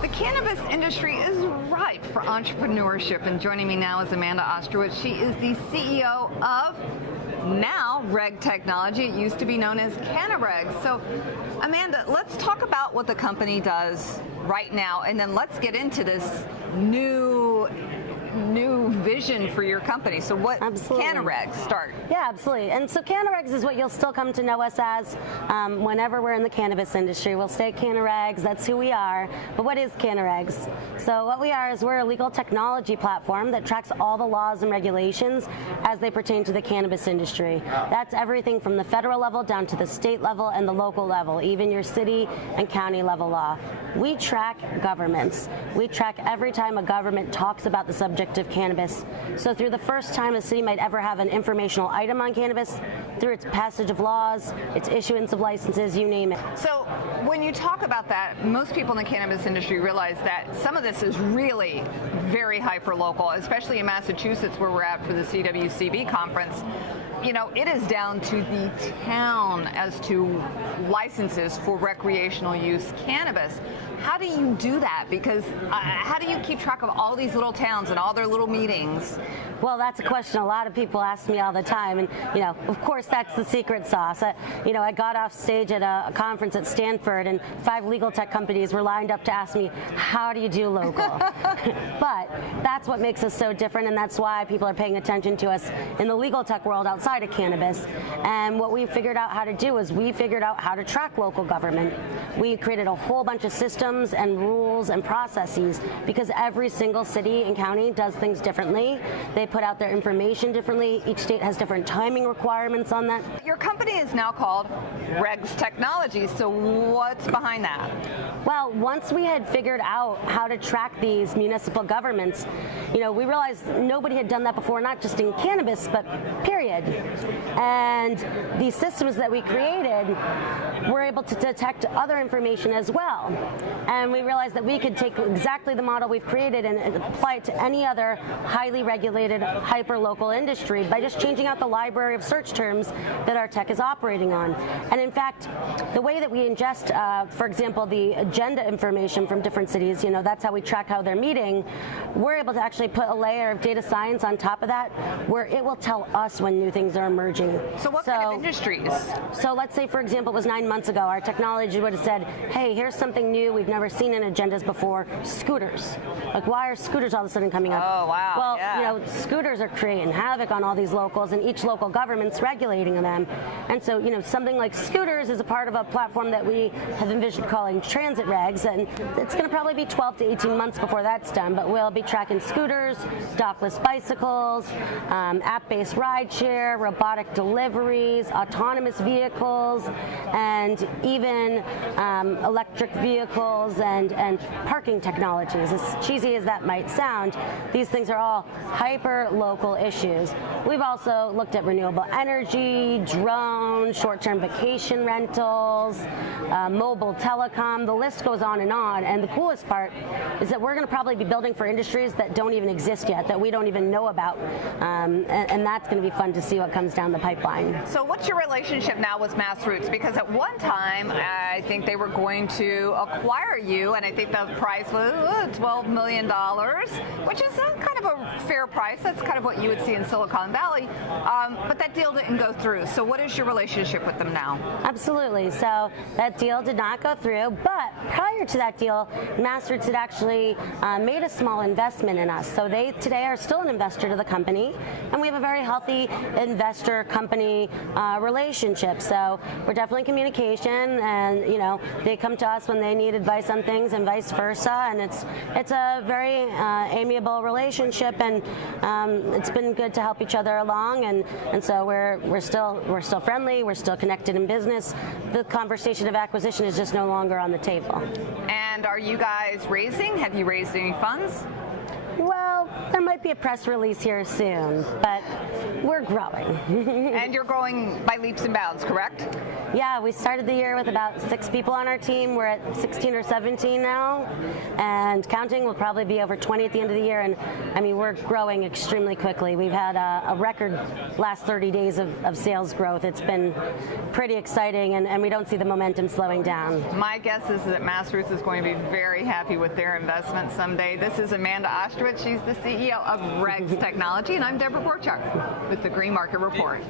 The cannabis industry is ripe for entrepreneurship, and joining me now is Amanda Ostrowitz. She is the CEO of now Regs Technology. It used to be known as CannaRegs. So, Amanda, let's talk about what the company does right now, and then let's get into this new vision for your company. So what CannaRegs start? Yeah, absolutely. And so CannaRegs is what you'll still come to know us as whenever we're in the cannabis industry. We'll stay CannaRegs, that's who we are. But what is CannaRegs? So what we are is we're a legal technology platform that tracks all the laws and regulations as they pertain to the cannabis industry. That's everything from the federal level down to the state level and the local level, even your city and county level law. We track governments. We track every time a government talks about the subject of cannabis. So through the first time a city might ever have an informational item on cannabis, through its passage of laws, its issuance of licenses, you name it. So when you talk about that, most people in the cannabis industry realize that some of this is really very hyper-local, especially in Massachusetts where we're at for the CWCB conference. You know, it is down to the town as to licenses for recreational use cannabis. How do you do that? Because how do you keep track of all these little towns and all their little meetings? Well, that's a question a lot of people ask me all the time, and you know, of course, that's the secret sauce. You know, I got off stage at a conference at Stanford, and 5 legal tech companies were lined up to ask me, "How do you do local?" But that's what makes us so different, and that's why people are paying attention to us in the legal tech world outside of cannabis. And what we figured out how to do is we figured out how to track local government. We created a whole bunch of systems and rules and processes because every single city and county does things differently. They put out their information differently. Each state has different timing requirements on that. Your company is now called Regs Technology, so what's behind that? Well, once we had figured out how to track these municipal governments, you know, we realized nobody had done that before, not just in cannabis, but period. And these systems that we created were able to detect other information as well. And we realized that we could take exactly the model we've created and apply it to any other highly regulated, hyper-local industry by just changing out the library of search terms that our tech is operating on. And in fact, the way that we ingest, for example, the agenda information from different cities, you know, that's how we track how they're meeting, we're able to actually put a layer of data science on top of that where it will tell us when new things are emerging. So what kind of industries? So let's say, for example, it was 9 months ago, our technology would have said, hey, here's something new we've never seen in agendas before, scooters. Like, why are scooters all of a sudden coming up? Oh, wow. Well, yeah. you know, scooters are creating havoc on all these locals, and each local government's regulating them. And so, you know, something like scooters is a part of a platform that we have envisioned calling transit regs, and it's going to probably be 12 to 18 months before that's done, but we'll be tracking scooters, dockless bicycles, app-based rideshare, robotic deliveries, autonomous vehicles, and even electric vehicles and parking technologies. As cheesy as that might sound, these things are all hyper-local issues. We've also looked at renewable energy, drones, short-term vacation rentals, mobile telecom, the list goes on, and the coolest part is that we're going to probably be building for industries that don't even exist yet, that we don't even know about, and that's going to be fun to see what comes down the pipeline. So what's your relationship now with MassRoots? Because at one time, I think they were going to acquire you, and I think the price was $12 million, which is kind of a fair price. That's kind of what you would see in Silicon Valley, but that deal didn't go through. So what is your relationship with them now? Absolutely. So that deal did not go through, but prior to that deal, MassRoots had actually made a small investment in us. So they today are still an investor to the company, and we have a very healthy investor-company relationship. So we're definitely in communication, and you know, they come to us when they need advice on things, and vice versa. And it's a very amiable relationship, and it's been good to help each other along. And so we're still friendly. We're still connected in business. The conversation of acquisition is just no longer on the table. And are you guys raising? Have you raised any funds? Well, there might be a press release here soon, but we're growing. And you're growing by leaps and bounds, correct? Yeah, we started the year with about 6 people on our team. We're at 16 or 17 now, and counting. Will probably be over 20 at the end of the year. And I mean, we're growing extremely quickly. We've had a record last 30 days of sales growth. It's been pretty exciting, and we don't see the momentum slowing down. My guess is that MassRoots is going to be very happy with their investment someday. This is Amanda Ostrowitz. She's the CEO of Regs Technology, and I'm Deborah Borchardt with the Green Market Report.